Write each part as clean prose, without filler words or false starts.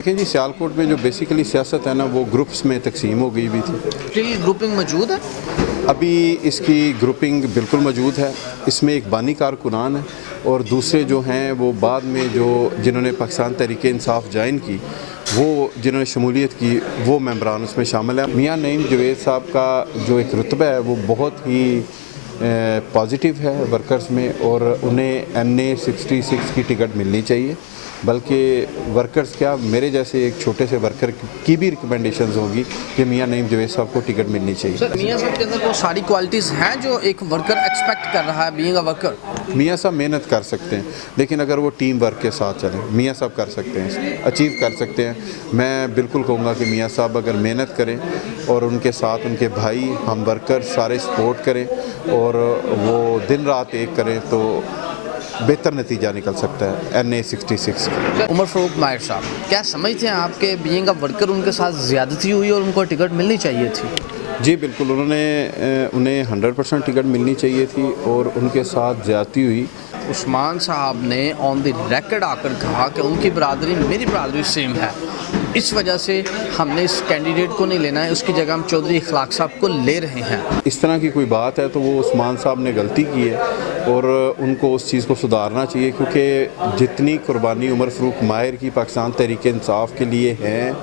देखिए जी, सियालकोट में जो बेसिकली सियासत है ना, वो ग्रुप्स में तकसीम हो गई भी थी। स्टिल ग्रुपिंग मौजूद है। अभी इसकी ग्रुपिंग बिल्कुल मौजूद है। इसमें एक बानी कारकुनान है और दूसरे जो हैं वो बाद में जिन्होंने पाकिस्तान तहरीक इंसाफ ज्वाइन की, वो जिन्होंने शमूलियत की, वो मेंबरान उसमें शामिल है। मियां नईम जवेद साहब का जो एक रुतबा है वो बहुत ही पॉजिटिव है वर्कर्स में, और उन्हें NA 66 की टिकट मिलनी चाहिए। बल्कि वर्कर्स क्या, मेरे जैसे एक छोटे से वर्कर की भी रिकमेंडेशंस होगी कि मियां नईम जवेद साहब को टिकट मिलनी चाहिए। सर, मियां साहब के अंदर वो सारी क्वालिटीज़ हैं जो एक वर्कर एक्सपेक्ट कर रहा है बीइंग अ वर्कर। मियां साहब मेहनत कर सकते हैं, लेकिन अगर वो टीम वर्क के साथ चलें, मियां साहब कर सकते हैं, अचीव कर सकते हैं। मैं बिल्कुल कहूँगा कि मियां साहब अगर मेहनत करें और उनके साथ उनके भाई हम वर्कर सारे सपोर्ट करें और वो दिन रात एक करें, तो बेहतर नतीजा निकल सकता है NA 66 का। उमर फारूक माहिर साहब, क्या समझते हैं आपके बीइंग अ वर्कर उनके साथ ज़्यादती हुई और उनको टिकट मिलनी चाहिए थी? जी बिल्कुल, उन्हें 100% टिकट मिलनी चाहिए थी और उनके साथ ज़्यादती हुई। उस्मान साहब ने ऑन द रिकॉर्ड आकर कहा कि उनकी बरादरी मेरी बरादरी सेम है, इस वजह से हमने इस कैंडिडेट को नहीं लेना है, उसकी जगह हम चौधरी इखलाक साहब को ले रहे हैं। इस तरह की कोई बात है तो वो उस्मान साहब ने गलती की है और उनको उस चीज़ को सुधारना चाहिए, क्योंकि जितनी कुर्बानी उमर फारूक माहिर की पाकिस्तान तहरीक इंसाफ के लिए हैं,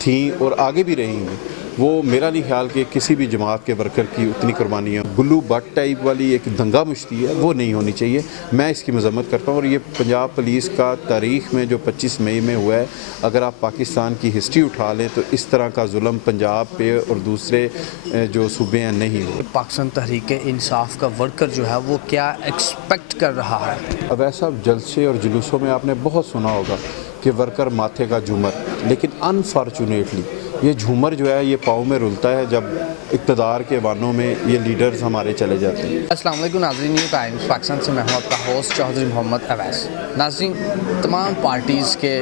थी और आगे भी रहेंगी, वो मेरा नहीं ख्याल कि किसी भी जमात के वर्कर की उतनी कुर्बानी है। गुल्लू भट्ट टाइप वाली एक दंगा मुश्ती है, वो नहीं होनी चाहिए। मैं इसकी मजम्मत करता हूँ। और ये पंजाब पुलिस का तारीख़ में जो 25 मई में हुआ है, अगर आप पाकिस्तान की हिस्ट्री उठा लें तो इस तरह का जुल्म पंजाब पे और दूसरे जो सूबे हैं नहीं हुए। पाकिस्तान तहरीक इंसाफ का वर्कर जो है वो क्या एक्सपेक्ट कर रहा है? अब ऐसा जलसे और जुलूसों में आपने बहुत सुना होगा कि वर्कर माथे का झूमर, लेकिन अनफॉर्चुनेटली ये झूमर जो है ये पाँव में रुलता है जब इक़्तिदार के वानों में ये लीडर्स हमारे चले जाते हैं। अस्सलाम वालेकुम नाज़रीन, न्यू टाइम्स पाकिस्तान से मैं हूं आपका होस्ट चौधरी मोहम्मद अवैस। नाज़रीन, तमाम पार्टीज़ के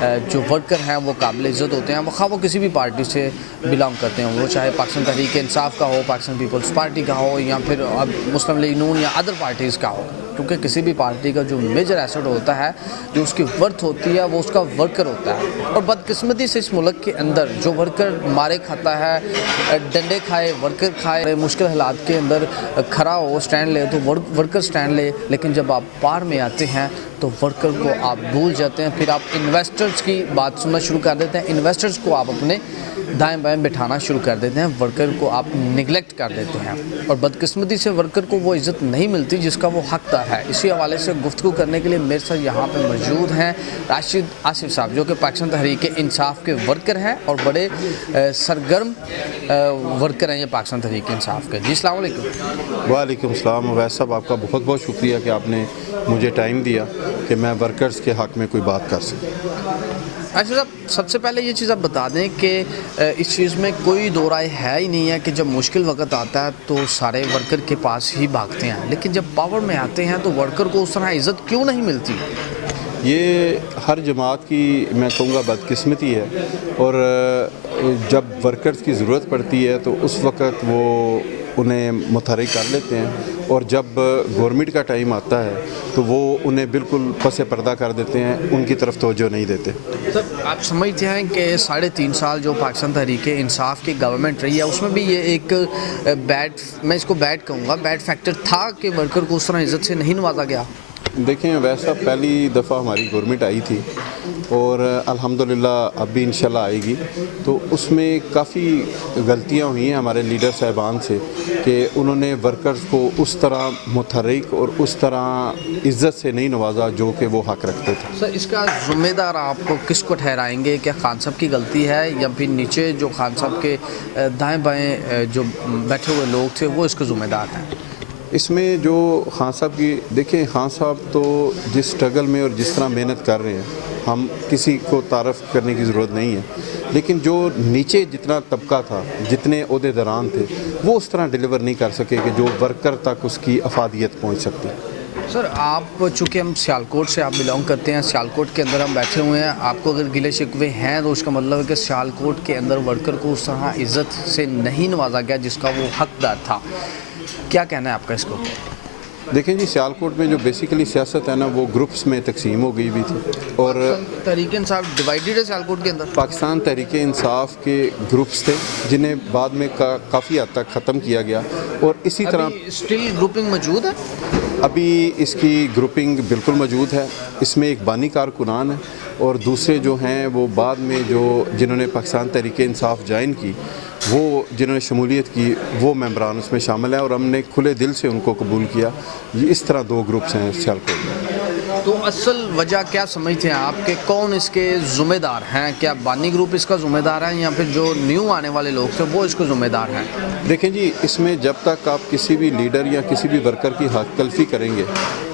जो वर्कर हैं वो काबिल इज़्ज़त होते हैं, वो किसी भी पार्टी से बिलोंग करते हैं, वो चाहे पाकिस्तान तहरीक इंसाफ का हो, पाकिस्तान पीपल्स पार्टी का हो, या फिर अब मुस्लिम लीग नून या अदर पार्टीज़ का हो। क्योंकि किसी भी पार्टी का जो मेजर एसेट होता है, जो उसकी वर्थ होती है, वो उसका वर्कर होता है। और बदकिस्मती से इस मुल्क के अंदर जो वर्कर मारे खाता है, डंडे खाए, वर्कर खाए, मुश्किल हालात के अंदर खड़ा हो, स्टैंड ले, तो वर्कर स्टैंड ले, लेकिन जब आप पार में आते हैं तो वर्कर को आप भूल जाते हैं। फिर आप इन्वेस्टर्स की बात सुनना शुरू कर देते हैं, इन्वेस्टर्स को आप अपने दाएं बाएं बिठाना शुरू कर देते हैं, वर्कर को आप निगलेक्ट कर देते हैं, और बदकिस्मती से वर्कर को वो इज़्ज़त नहीं मिलती जिसका वो हकदार है। इसी हवाले से गुफ्तगू करने के लिए मेरे साथ यहाँ पे मौजूद हैं राशिद आसिफ साहब, जो कि पाकिस्तान तहरीक इंसाफ के वर्कर हैं और बड़े सरगर्म वर्कर हैं ये पाकिस्तान तहरीक इंसाफ के। जी अस्सलाम वालेकुम। वालेकुम सलाम। वैसे साहब, आपका बहुत बहुत शुक्रिया कि आपने मुझे टाइम दिया कि मैं वर्कर्स के हक़ में कोई बात कर सकूँ। अच्छा साहब, सबसे पहले ये चीज़ आप बता दें कि इस चीज़ में कोई दो राय है ही नहीं है कि जब मुश्किल वक्त आता है तो सारे वर्कर के पास ही भागते हैं, लेकिन जब पावर में आते हैं तो वर्कर को उस तरह इज़्ज़त क्यों नहीं मिलती? ये हर जमात की मैं कहूँगा बदकिस्मती है, और जब वर्कर्स की ज़रूरत पड़ती है तो उस वक़्त वो उन्हें मुतहर्रिक कर लेते हैं, और जब गवर्नमेंट का टाइम आता है तो वो उन्हें बिल्कुल पसे पर्दा कर देते हैं, उनकी तरफ तवज्जो नहीं देते। सर, आप समझते हैं कि 3.5 साल जो पाकिस्तान तहरीक इंसाफ की गवर्नमेंट रही है, उसमें भी ये एक मैं इसको बैड कहूँगा, बैड फैक्टर था कि वर्कर को उस तरह इज़्ज़त से नहीं नवाजा गया? देखें, वैसा पहली दफ़ा हमारी गवर्नमेंट आई थी और अल्हम्दुलिल्लाह अब भी इंशाल्लाह आएगी, तो उसमें काफ़ी गलतियां हुई हैं हमारे लीडर साहिबान से कि उन्होंने वर्कर्स को उस तरह मुतहर्रिक और उस तरह इज़्ज़त से नहीं नवाजा जो कि वो हक़ रखते थे। सर, इसका ज़िम्मेदार आप किसको ठहराएंगे? क्या खान साहब की गलती है, या फिर नीचे जो खान साहब के दाएँ बाएँ जो बैठे हुए लोग थे वो इसके ज़िम्मेदार हैं? इसमें जो खान साहब की, देखें खान साहब तो जिस स्ट्रगल में और जिस तरह मेहनत कर रहे हैं, हम किसी को तारीफ़ करने की ज़रूरत नहीं है, लेकिन जो नीचे जितना तबका था, जितने ओहदेदारान थे, वो उस तरह डिलीवर नहीं कर सके कि जो वर्कर तक उसकी अफादियत पहुंच सकती। सर, आप चूँकि हम सियालकोट से आप बिलोंग करते हैं, सियालकोट के अंदर हम बैठे हुए हैं, आपको अगर गिले शिकवे हैं तो उसका मतलब है कि सियालकोट के अंदर वर्कर को उस तरह इज़्ज़त से नहीं नवाजा गया जिसका वो हकदार था। क्या कहना है आपका इसको? देखें जी, सियालकोट में जो बेसिकली सियासत है ना वो ग्रुप्स में तकसीम हो गई हुई थी और तहरीक इंसाफ डिवाइडेड है सियालकोट के अंदर। पाकिस्तान तहरीक इंसाफ के ग्रुप्स थे जिन्हें बाद में काफ़ी हद तक ख़त्म किया गया और इसी तरह स्टिल ग्रुपिंग मौजूद है। अभी इसकी ग्रुपिंग बिल्कुल मौजूद है। इसमें एक बानी कारकुनान है और दूसरे जो हैं वो बाद में जिन्होंने पाकिस्तान तहरीक इंसाफ ज्वाइन की, वो जिन्होंने शमूलियत की, वो मेंबरान उसमें शामिल हैं और हमने खुले दिल से उनको कबूल किया। ये इस तरह 2 ग्रुप्स हैं सियालकोट में। तो असल वजह क्या समझते हैं आप कि कौन इसके ज़िम्मेदार हैं? क्या बानी ग्रुप इसका ज़िम्मेदार है या फिर जो न्यू आने वाले लोग थे वो इसको ज़िम्मेदार हैं? देखें जी, इसमें जब तक आप किसी भी लीडर या किसी भी वर्कर की हक तलफी करेंगे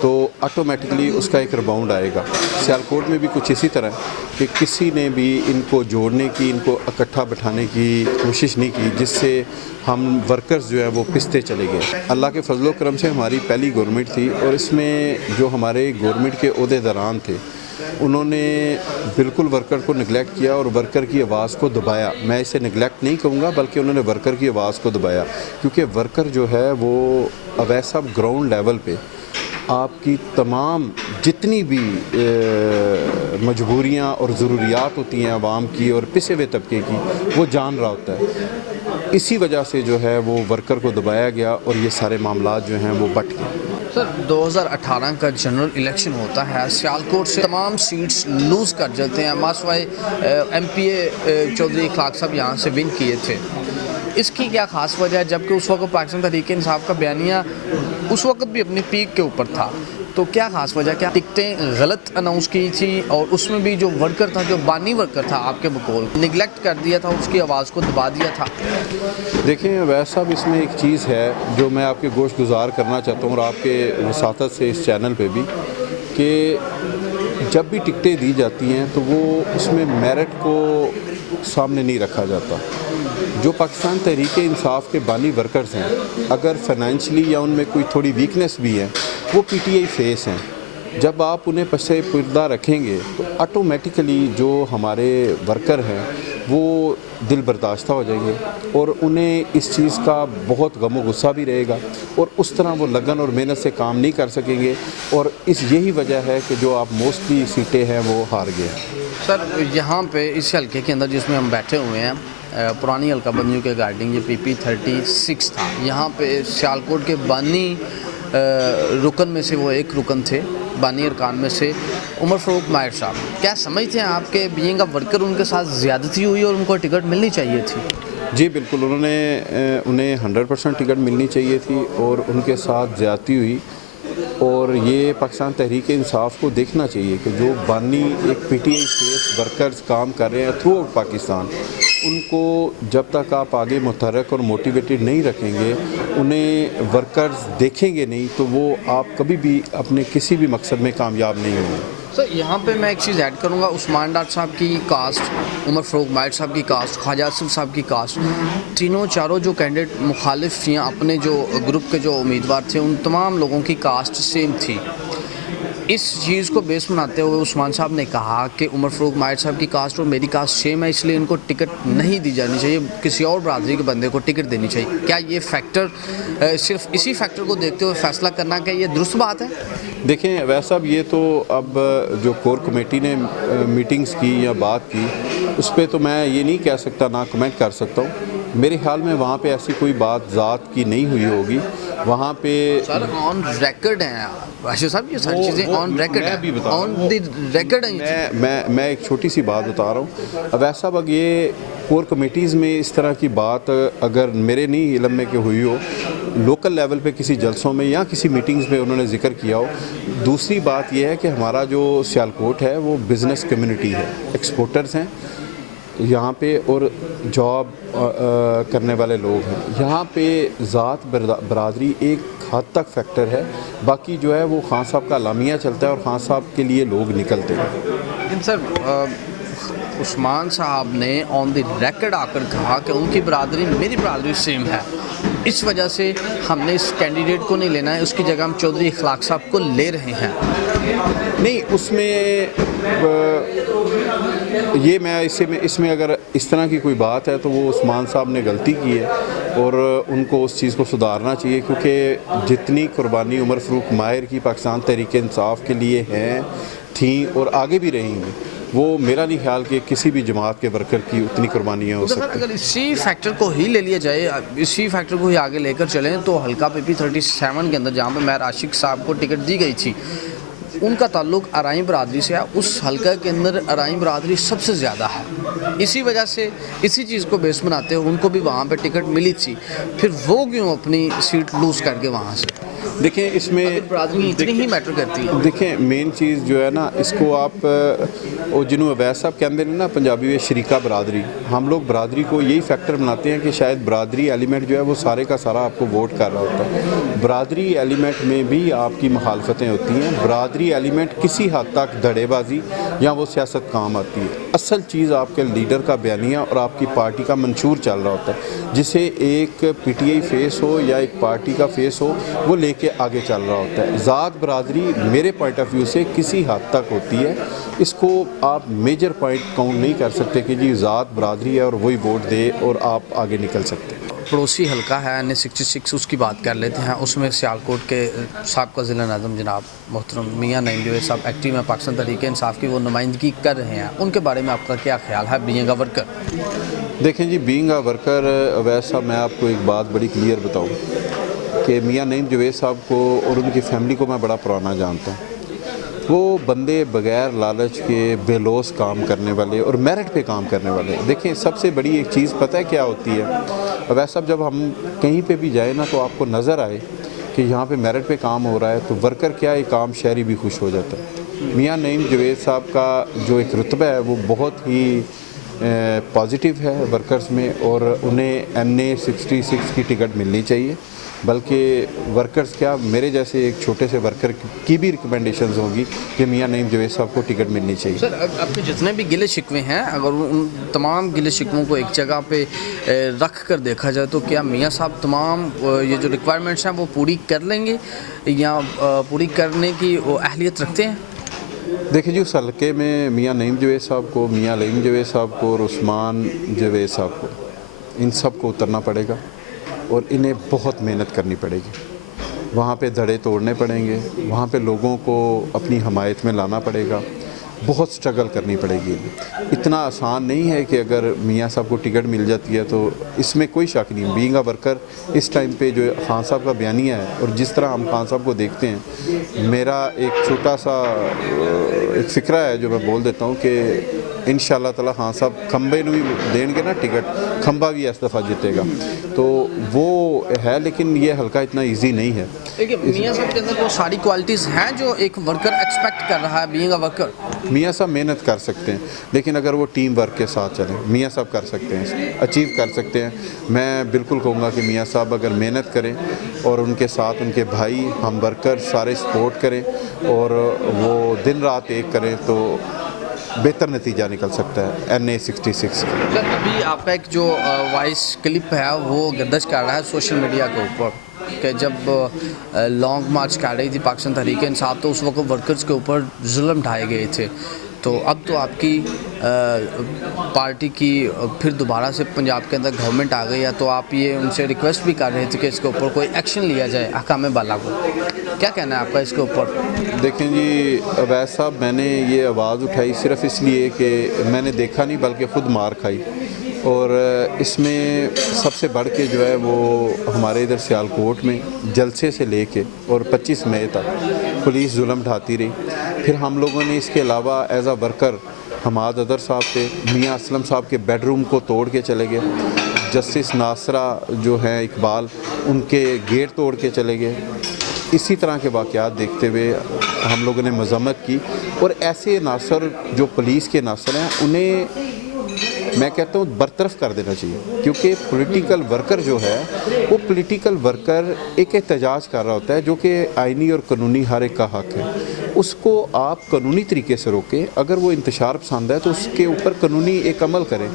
तो ऑटोमेटिकली उसका एक रिबाउंड आएगा। सियालकोट में भी कुछ इसी तरह कि किसी ने भी इनको जोड़ने की, इनको इकट्ठा बिठाने की कोशिश नहीं की, जिससे हम वर्कर्स जो हैं वो पिसते चले गए। अल्लाह के फजलो करम से हमारी पहली गवर्नमेंट थी और इसमें जो हमारे गवर्नमेंट के ओहदेदारान थे उन्होंने बिल्कुल वर्कर को निगलेक्ट किया और वर्कर की आवाज़ को दबाया। मैं इसे निगलेक्ट नहीं कहूँगा बल्कि उन्होंने वर्कर की आवाज़ को दबाया, क्योंकि वर्कर जो है वो अवैध साहब ग्राउंड लेवल पे आपकी तमाम जितनी भी मजबूरियाँ और ज़रूरियात होती हैं आवाम की और पिसे हुए तबके की, वो जान रहा होता है। इसी वजह से जो है वो वर्कर को दबाया गया और ये सारे मामलात जो हैं वो बट गए। सर 2018 का जनरल इलेक्शन होता है, सियालकोट से तमाम सीट्स लूज़ कर जाते हैं। मासवाई MPA चौधरी इखलाक साहब यहाँ से विन किए थे। इसकी क्या ख़ास वजह है, जबकि उस वक्त पाकिस्तान तहरीक इंसाफ का बयानिया उस वक्त भी अपनी पीक के ऊपर था? तो क्या ख़ास वजह, क्या टिकटें गलत अनाउंस की थी और उसमें भी जो वर्कर था, जो बानी वर्कर था आपके बकौल, निगलेक्ट कर दिया था, उसकी आवाज़ को दबा दिया था? देखें वैसा भी इसमें एक चीज़ है जो मैं आपके गोश गुजार करना चाहता हूँ और आपके वसातत से इस चैनल पे भी, कि जब भी टिकटें दी जाती हैं तो वो उसमें मेरिट को सामने नहीं रखा जाता। जो पाकिस्तान तहरीक इंसाफ के बानी वर्कर्स हैं, अगर फाइनेंशियली या उनमें कोई थोड़ी वीकनेस भी है, वो PTI फेस हैं। जब आप उन्हें पसे पर्दा रखेंगे तो ऑटोमेटिकली जो हमारे वर्कर हैं वो दिल बर्दाश्त हो जाएंगे और उन्हें इस चीज़ का बहुत गम गुस्सा भी रहेगा और उस तरह वो लगन और मेहनत से काम नहीं कर सकेंगे और यही वजह है कि जो आप मोस्टली सीटें हैं वो हार गए हैं। सर यहाँ पे इस हल्के के अंदर जिसमें हम बैठे हुए हैं, पुरानी हल्का बंदियों के गार्डिंग ये PP36 था। यहाँ पे सियालकोट के बानी रुकन में से वो एक रुकन थे, बानी अरकान में से उमर फ़ारूक माहिर साहब। क्या समझते हैं आपके बीइंग अ वर्कर उनके साथ ज़्यादती हुई और उनको टिकट मिलनी चाहिए थी? जी बिल्कुल, उन्हें 100% टिकट मिलनी चाहिए थी और उनके साथ ज़्यादती हुई और ये पाकिस्तान तहरीक इंसाफ को देखना चाहिए कि जो बानी एक PTI फेस वर्कर्स काम कर रहे हैं थ्रू आउट पाकिस्तान, उनको जब तक आप आगे मुतहरक और मोटिवेटेड नहीं रखेंगे, उन्हें वर्कर्स देखेंगे नहीं, तो वो आप कभी भी अपने किसी भी मकसद में कामयाब नहीं होंगे। सर यहाँ पे मैं एक चीज़ ऐड करूँगा, उस्मान डार साहब की कास्ट, उमर फ़ारूक माहिर साहब की कास्ट, ख्वाजा आसिफ साहब की कास्ट, तीनों चारों जो कैंडिडेट मुखालिफ या अपने जो ग्रुप के जो उम्मीदवार थे उन तमाम लोगों की कास्ट सेम थी। इस चीज़ को बेस बनाते हुए उस्मान साहब ने कहा कि उमर फ़ारूक माहिर साहब की कास्ट और मेरी कास्ट सेम है, इसलिए इनको टिकट नहीं दी जानी चाहिए, किसी और बरादरी के बंदे को टिकट देनी चाहिए। क्या ये फैक्टर सिर्फ इसी फैक्टर को देखते हुए फ़ैसला करना, क्या ये दुरुस्त बात है? देखें वैसा ये तो अब जो कोर कमेटी ने मीटिंग्स की या बात की, उस पर तो मैं ये नहीं कह सकता, ना कमेंट कर सकता हूँ। मेरे ख्याल में वहाँ पे ऐसी कोई बात ज़ात की नहीं हुई होगी। वहाँ पे सर ऑन रिकॉर्ड हैं राशिद साहब, ये सारी चीज़ें ऑन रिकॉर्ड है, ऑन द रिकॉर्ड है। मैं एक छोटी सी बात बता रहा हूँ। अब ऐसा बग ये कोर कमेटीज़ में इस तरह की बात अगर मेरे नहीं इल्म में कि हुई हो, लोकल लेवल पे किसी जलसों में या किसी मीटिंग्स में उन्होंने जिक्र किया हो। दूसरी बात यह है कि हमारा जो सियालकोट है वो बिज़नेस कम्युनिटी है, एक्सपोर्टर्स हैं यहाँ पे और जॉब करने वाले लोग हैं। यहाँ पे ज़ात बरादरी एक हद तक फैक्टर है, बाकी जो है वो खान साहब का लामिया चलता है और खान साहब के लिए लोग निकलते हैं। लेकिन सर उस्मान साहब ने ऑन द रिकॉर्ड आकर कहा कि उनकी बरादरी मेरी बरादरी सेम है, اس وجہ سے ہم نے اس کینڈیڈیٹ کو نہیں لینا ہے, اس کی جگہ ہم چودھری اخلاق صاحب کو لے رہے ہیں. نہیں, اس میں یہ میں اس میں اگر اس طرح کی کوئی بات ہے تو وہ عثمان صاحب نے غلطی کی ہے اور ان کو اس چیز کو سدھارنا چاہیے, کیونکہ جتنی قربانی عمر فاروق ماہر کی پاکستان تحریک انصاف کے لیے ہیں, تھیں اور آگے بھی رہیں گی, وہ میرا نہیں خیال کہ کسی بھی جماعت کے ورکر کی اتنی قربانیاں ہو سکتی. اگر اسی فیکٹر کو ہی لے لیا جائے, اسی فیکٹر کو ہی آگے لے کر چلیں, تو حلقہ پی پی 37 کے اندر جہاں پہ مہر عاشق صاحب کو ٹکٹ دی گئی تھی, ان کا تعلق ارائیں برادری سے ہے. اس حلقہ کے اندر ارائیں برادری سب سے زیادہ ہے. اسی وجہ سے اسی چیز کو بیس بناتے ہوئے ان کو بھی وہاں پہ ٹکٹ ملی تھی, پھر وہ کیوں اپنی سیٹ لوز کر کے وہاں سے. دیکھیں اس میں برادری اتنی ہی میٹر کرتی ہے. دیکھیں مین چیز جو ہے نا, اس کو آپ جنہوں اویس صاحب کہتے ہیں نا پنجابی میں شریکہ برادری, ہم لوگ برادری کو یہی فیکٹر بناتے ہیں کہ شاید برادری ایلیمنٹ جو ہے وہ سارے کا سارا آپ کو ووٹ کر رہا ہوتا ہے. برادری ایلیمنٹ میں بھی آپ کی مخالفتیں ہوتی ہیں. برادری ایلیمنٹ کسی حد تک دھڑے بازی یا وہ سیاست کام آتی ہے. اصل چیز آپ کے لیڈر کا بیانیہ اور آپ کی پارٹی کا منشور چل رہا ہوتا ہے, جسے ایک پی ٹی آئی فیس ہو یا ایک پارٹی کا فیس ہو وہ لے کے آگے چل رہا ہوتا ہے. ذات برادری میرے پوائنٹ آف ویو سے کسی حد تک ہوتی ہے. اس کو آپ میجر پوائنٹ کاؤنٹ نہیں کر سکتے کہ جی ذات برادری ہے اور وہی ووٹ دے اور آپ آگے نکل سکتے ہیں. پڑوسی حلقہ ہے NA66, اس کی بات کر لیتے ہیں. اس میں سیالکوٹ کے سابقہ ضلع ناظم جناب محترم میاں نعیم جوید صاحب ایکٹیو ہیں, پاکستان تحریک انصاف کی وہ نمائندگی کر رہے ہیں. ان کے بارے میں آپ کا کیا خیال ہے بینگ اے ورکر؟ دیکھیں جی, بینگ اے ورکر اویس صاحب, میں آپ کو ایک بات بڑی کلیئر بتاؤں کہ میاں نعیم جوید صاحب کو اور ان کی فیملی کو میں بڑا پرانا جانتا ہوں. وہ بندے بغیر لالچ کے بے لوث کام کرنے والے اور میرٹ پہ کام کرنے والے. دیکھیں سب سے بڑی ایک چیز پتہ ہے کیا ہوتی ہے اویس صاحب, جب ہم کہیں پہ بھی جائیں نا تو آپ کو نظر آئے کہ یہاں پہ میرٹ پہ کام ہو رہا ہے تو ورکر کیا ایک عام شہری بھی خوش ہو جاتا ہے. میاں نعیم جوید صاحب کا جو ایک رتبہ ہے وہ بہت ہی پازیٹیو ہے ورکرز میں, اور انہیں NA66 کی ٹکٹ ملنی چاہیے. بلکہ ورکرز کیا میرے جیسے ایک چھوٹے سے ورکر کی بھی ریکمنڈیشنز ہوگی کہ میاں نعیم جوید صاحب کو ٹکٹ ملنی چاہیے. سر, اب کے جتنے بھی گلے شکوے ہیں, اگر ان تمام گلے شکووں کو ایک جگہ پہ رکھ کر دیکھا جائے تو کیا میاں صاحب تمام یہ جو ریکوائرمنٹس ہیں وہ پوری کر لیں گے یا پوری کرنے کی وہ اہلیت رکھتے ہیں؟ دیکھیں جی, اس حلقے میں میاں نعیم جوید صاحب کو, میاں علیم جوید صاحب کو اور عثمان جوید صاحب کو, ان سب کو اترنا پڑے گا اور انہیں بہت محنت کرنی پڑے گی. وہاں پہ دھڑے توڑنے پڑیں گے, وہاں پہ لوگوں کو اپنی حمایت میں لانا پڑے گا, بہت سٹرگل کرنی پڑے گی. اتنا آسان نہیں ہے کہ اگر میاں صاحب کو ٹکٹ مل جاتی ہے تو اس میں کوئی شک نہیں. بینگ اے ورکر اس ٹائم پہ جو خان صاحب کا بیانیہ ہے اور جس طرح ہم خان صاحب کو دیکھتے ہیں, میرا ایک چھوٹا سا ایک فکرہ ہے جو میں بول دیتا ہوں کہ انشاءاللہ تعالی خان صاحب کھمبے نو بھی دیں گے نا ٹکٹ, کھمبا بھی اس دفعہ جیتے گا. تو وہ ہے, لیکن یہ حلقہ اتنا ایزی نہیں ہے. دیکھیے میاں صاحب کے اندر وہ ساری کوالٹیز ہیں جو ایک ورکر ایکسپیکٹ کر رہا ہے بینگ اے ورکر. میاں صاحب محنت کر سکتے ہیں, لیکن اگر وہ ٹیم ورک کے ساتھ چلیں, میاں صاحب کر سکتے ہیں, اچیو کر سکتے ہیں. میں بالکل کہوں گا کہ میاں صاحب اگر محنت کریں اور ان کے ساتھ ان کے بھائی ہم ورکر سارے سپورٹ کریں اور وہ دن رات ایک کریں تو بہتر نتیجہ نکل سکتا ہے NA66 سر, ابھی آپ کا ایک جو وائس کلپ ہے وہ گردش کر رہا ہے سوشل میڈیا کے اوپر کہ جب لانگ مارچ کر رہی تھی پاکستان تحریک انصاف تو اس وقت ورکرز کے اوپر ظلم ڈھائے گئے تھے. تو اب تو آپ کی پارٹی کی پھر دوبارہ سے پنجاب کے اندر گورنمنٹ آ گئی ہے, تو آپ یہ ان سے ریکویسٹ بھی کر رہے تھے کہ اس کے اوپر کوئی ایکشن لیا جائے حکام بالا کو. کیا کہنا ہے آپ کا اس کے اوپر؟ دیکھیں جی اویس صاحب, میں نے یہ آواز اٹھائی صرف اس لیے کہ میں نے دیکھا نہیں بلکہ خود مار کھائی, اور اس میں سب سے بڑھ کے جو ہے وہ ہمارے ادھر سیالکوٹ میں جلسے سے لے کے اور 25 مئی تک پولیس ظلم ڈھاتی رہی. پھر ہم لوگوں نے اس کے علاوہ as a worker Hammad other صاحب پہ میاں اسلم صاحب کے بیڈ روم کو توڑ کے چلے گئے, جسٹس ناصرہ جو ہیں اقبال ان کے گیٹ توڑ کے چلے گئے. اسی طرح کے واقعات دیکھتے ہوئے ہم لوگوں نے مذمت کی, اور ایسے عناصر جو پولیس کے عناصر ہیں انہیں میں کہتا ہوں برطرف کر دینا چاہیے, کیونکہ پولیٹیکل ورکر جو ہے وہ پولیٹیکل ورکر ایک احتجاج کر رہا ہوتا ہے جو کہ آئینی اور قانونی ہر ایک کا حق ہے. اس کو آپ قانونی طریقے سے روکیں. اگر وہ انتشار پسند ہے تو اس کے اوپر قانونی ایک عمل کریں,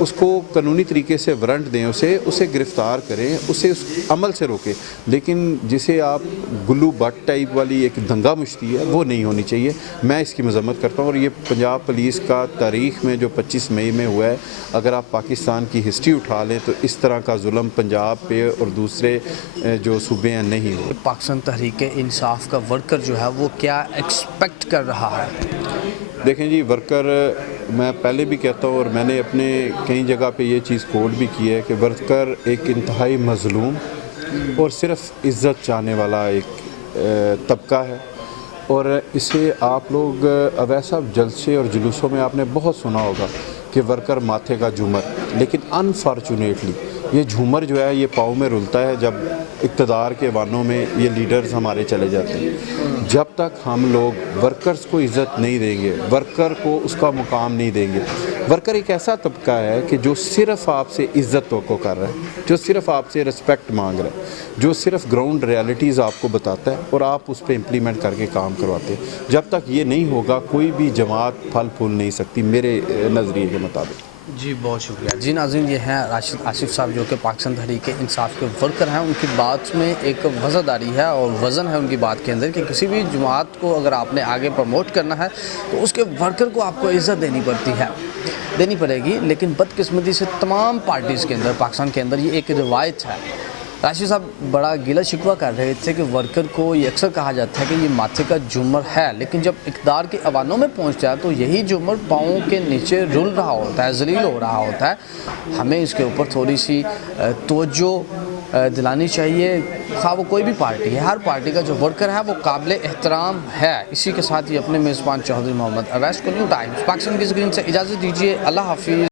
اس کو قانونی طریقے سے وارنٹ دیں, اسے گرفتار کریں, اسے اس عمل سے روکیں. لیکن جسے آپ گلو بٹ ٹائپ والی ایک دنگا مشتی ہے وہ نہیں ہونی چاہیے. میں اس کی مذمت کرتا ہوں, اور یہ پنجاب پولیس کا تاریخ میں جو 25 مئی میں ہوا ہے, اگر آپ پاکستان کی ہسٹری اٹھا لیں تو اس طرح کا ظلم پنجاب پہ اور دوسرے جو صوبے ہیں نہیں ہو. پاکستان تحریک انصاف کا ورکر جو ہے وہ کیا ایکسپیکٹ کر رہا ہے؟ دیکھیں جی, ورکر میں پہلے بھی کہتا ہوں اور میں نے اپنے کئی جگہ پہ یہ چیز کوٹ بھی کی ہے کہ ورکر ایک انتہائی مظلوم اور صرف عزت چاہنے والا ایک طبقہ ہے. اور اسے آپ لوگ اویسا جلسے اور جلوسوں میں آپ نے بہت سنا ہوگا کہ ورکر ماتھے کا جھومر, لیکن انفارچونیٹلی یہ جھومر جو ہے یہ پاؤں میں رلتا ہے جب اقتدار کے وانوں میں یہ لیڈرز ہمارے چلے جاتے ہیں. جب تک ہم لوگ ورکرز کو عزت نہیں دیں گے, ورکر کو اس کا مقام نہیں دیں گے, ورکر ایک ایسا طبقہ ہے کہ جو صرف آپ سے عزت توقع کر رہا ہے, جو صرف آپ سے رسپیکٹ مانگ رہا ہے, جو صرف گراؤنڈ ریالٹیز آپ کو بتاتا ہے اور آپ اس پہ امپلیمنٹ کر کے کام کرواتے ہیں. جب تک یہ نہیں ہوگا کوئی بھی جماعت پھل پھول نہیں سکتی میرے نظریے کے مطابق. جی بہت شکریہ. جی ناظرین, یہ ہیں راشد آصف صاحب جو کہ پاکستان تحریک انصاف کے ورکر ہیں. ان کی بات میں ایک وزنداری ہے اور وزن ہے ان کی بات کے اندر کہ کسی بھی جماعت کو اگر آپ نے آگے پروموٹ کرنا ہے تو اس کے ورکر کو آپ کو عزت دینی پڑے گی. لیکن بدقسمتی سے تمام پارٹیز کے اندر پاکستان کے اندر یہ ایک روایت ہے. راشد صاحب بڑا گلہ شکوہ کر رہے تھے کہ ورکر کو یہ اکثر کہا جاتا ہے کہ یہ ماتھے کا جھومر ہے, لیکن جب اقتدار کے ایوانوں میں پہنچ جائے تو یہی جھومر پاؤں کے نیچے رل رہا ہوتا ہے, ذلیل ہو رہا ہوتا ہے. ہمیں اس کے اوپر تھوڑی سی توجہ دلانی چاہیے, خواہ وہ کوئی بھی پارٹی ہے. ہر پارٹی کا جو ورکر ہے وہ قابل احترام ہے. اسی کے ساتھ ہی اپنے میزبان چوہدری محمد اویس کو نیو ٹائمز پاکستان کی اسکرین سے اجازت دیجیے. اللہ حافظ.